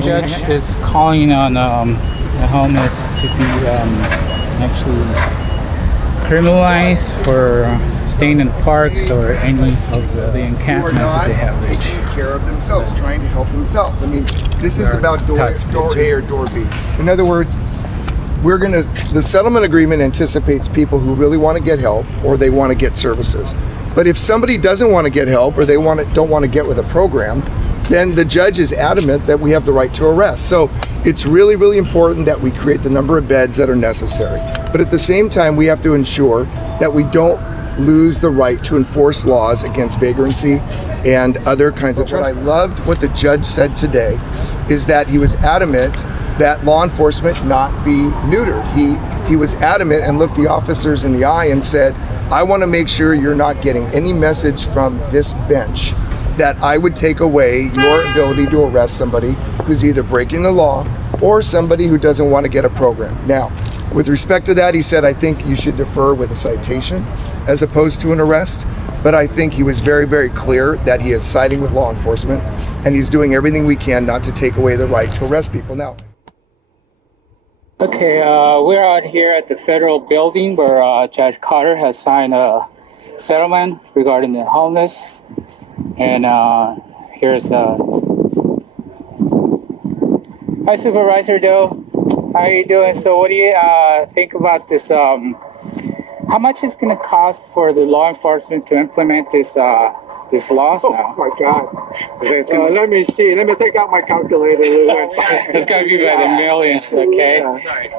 The judge is calling on the homeless to be actually criminalized for staying in parks or any of the encampments that they have reached. Taking care of themselves, trying to help themselves. I mean, this is about door A or door B. In other words, the settlement agreement anticipates people who really want to get help or they want to get services. But if somebody doesn't want to get help or they don't want to get with a program, then the judge is adamant that we have the right to arrest. So it's really, really important that we create the number of beds that are necessary. But at the same time, we have to ensure that we don't lose the right to enforce laws against vagrancy and other kinds of trespass. I loved what the judge said today is that he was adamant that law enforcement not be neutered. He was adamant and looked the officers in the eye and said, I want to make sure you're not getting any message from this bench that I would take away your ability to arrest somebody who's either breaking the law or somebody who doesn't want to get a program. Now, with respect to that, he said, I think you should defer with a citation as opposed to an arrest. But I think he was very, very clear that he is siding with law enforcement and he's doing everything we can not to take away the right to arrest people. Now, Okay, we're out here at the federal building where Judge Carter has signed a settlement regarding the homeless. And here's hi Supervisor Doe, how are you doing? So what do you think about this? How much is going to cost for the law enforcement to implement this laws now? Oh my God! Let me see. Let me take out my calculator. It's going to be by the millions. Okay. Yeah.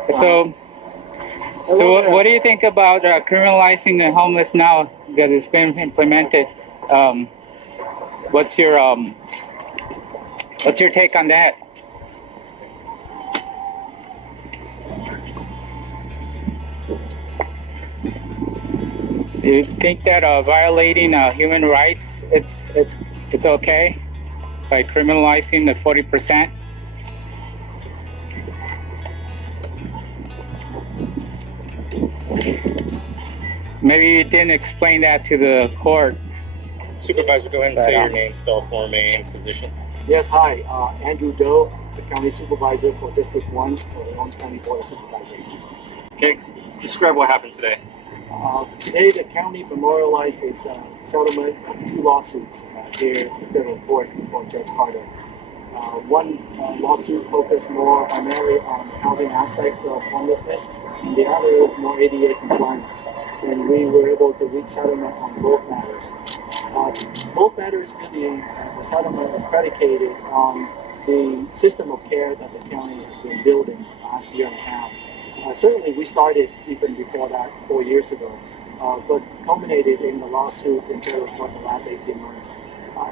So what do you think about criminalizing the homeless now that it's been implemented? What's your take on that? Do you think that violating human rights it's okay by criminalizing the 40%? Maybe you didn't explain that to the court. Supervisor, go ahead and say your name, spell for me, and position. Yes, hi. Andrew Doe, the County Supervisor for District 1 for the Orange County Board of Supervisors. Okay, describe what happened today. Today, the county memorialized a settlement of 2 lawsuits here at the federal court before Judge Carter. One lawsuit focused more primarily on the housing aspect of homelessness, and the other more ADA compliance. And we were able to reach settlement on both matters. Both matters really, the settlement is predicated on the system of care that the county has been building the last year and a half. Certainly we started even before that 4 years ago, but culminated in the lawsuit in for the last 18 months.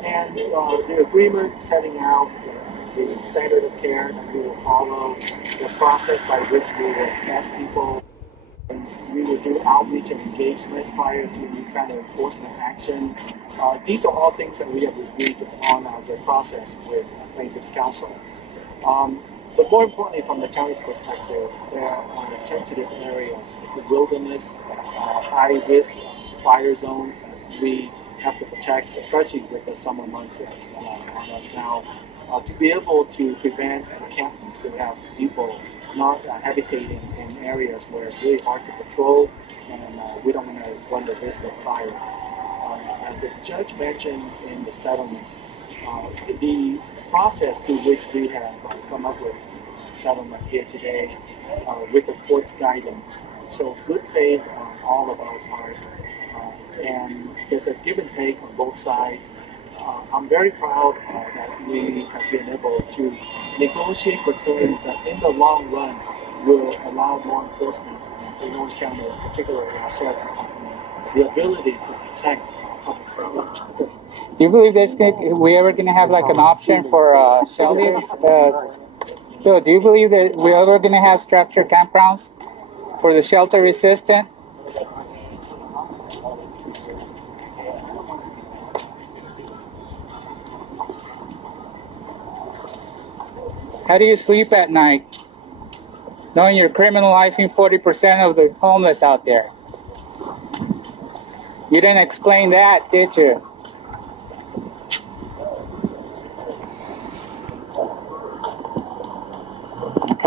And the agreement setting out the standard of care that we will follow, the process by which we will assess people, and we will do outreach and engagement prior to any kind of enforcement action. These are all things that we have agreed on as a process with plaintiff's counsel. But more importantly, from the county's perspective, there are sensitive areas, the wilderness, high-risk fire zones that we have to protect, especially with the summer months on us now, to be able to prevent encampments to have people not habitating in areas where it's really hard to patrol, and we don't want to run the risk of fire. As the judge mentioned in the settlement, the process through which we have come up with settlement here today with the court's guidance. So good faith on all of our part, and there's a give and take on both sides. I'm very proud that we have been able to negotiate for terms that in the long run will allow law enforcement in Orange County, particularly our sheriff department, the ability to protect public safety. Do you believe we're ever going to have like an option for shelters? So do you believe that we're ever going to have structured campgrounds for the shelter resistant? How do you sleep at night, knowing you're criminalizing 40% of the homeless out there? You didn't explain that, did you?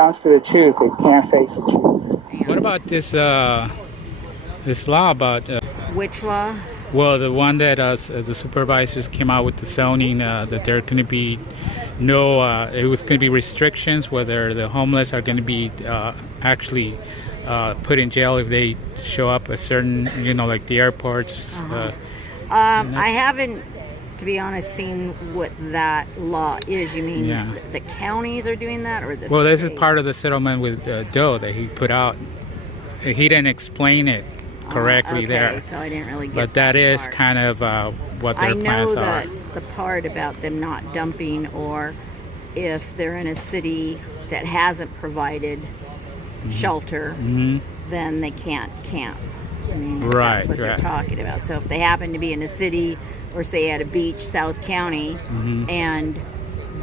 comes to the truth, it can't face the truth. What about this this law about Which law? well, the one that the supervisors came out with the zoning that there are going to be no it was going to be restrictions whether the homeless are going to be actually put in jail if they show up at certain, like the airports. I haven't, to be honest, seen what that law is. You mean the counties are doing that, or the Well, this is state? part of the settlement with Doe that he put out. He didn't explain it correctly okay, there, so I didn't really get but that is part. kind of what their I know plans that are. the part about them not dumping, or if they're in a city that hasn't provided shelter, then they can't camp. I mean, that's what they're talking about. So if they happen to be in a city, or say at a beach, South County, and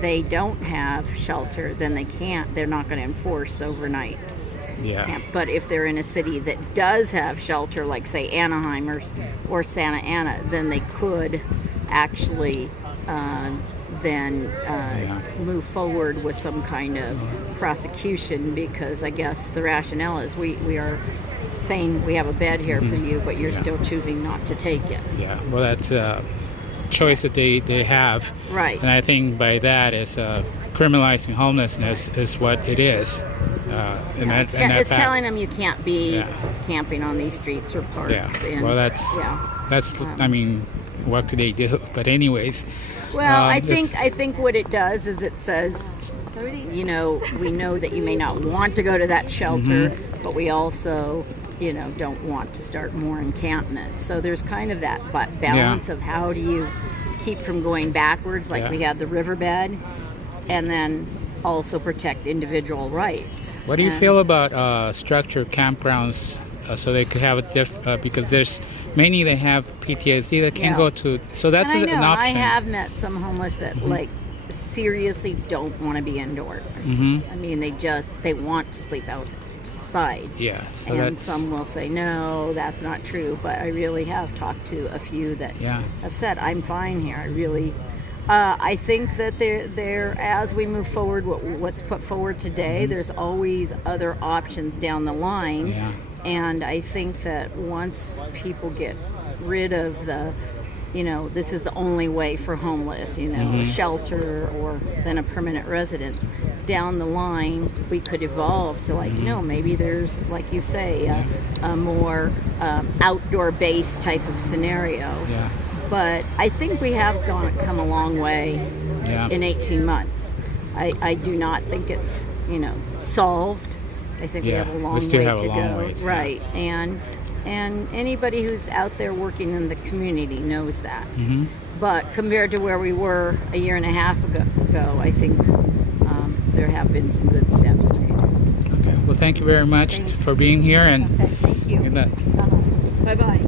they don't have shelter, then they're not going to enforce the overnight camp. But if they're in a city that does have shelter, like say Anaheim or Santa Ana, then they could actually move forward with some kind of prosecution, because I guess the rationale is we are saying we have a bed here for you, but you're still choosing not to take it. Yeah, well, that's a choice that they have. Right. And I think by that is criminalizing homelessness is what it is. It's telling them you can't be camping on these streets or parks. Yeah. And, well, that's I mean, what could they do? But anyways. Well, I think what it does is it says, we know that you may not want to go to that shelter, but we also, don't want to start more encampments. So there's kind of that balance of how do you keep from going backwards, like we had the riverbed, and then also protect individual rights. What do you feel about structured campgrounds so they could have because there's many that have PTSD that can't go to, so that's an option. I have met some homeless that seriously don't want to be indoors. I mean, they want to sleep outside. Yeah. So and some will say, no, that's not true. But I really have talked to a few that have said, I'm fine here. I really, I think that there, as we move forward, what's put forward today, there's always other options down the line. Yeah. And I think that once people get rid of the, this is the only way for homeless, a shelter or then a permanent residence, down the line we could evolve to maybe there's, like you say, a more outdoor-based type of scenario. Yeah. But I think we have come a long way in 18 months. I do not think it's, solved. I think we have a long way to go. Right. And anybody who's out there working in the community knows that. But compared to where we were a year and a half ago, I think there have been some good steps made. Okay. Well, thank you very much for being here. And okay, thank you. Good luck. Bye-bye.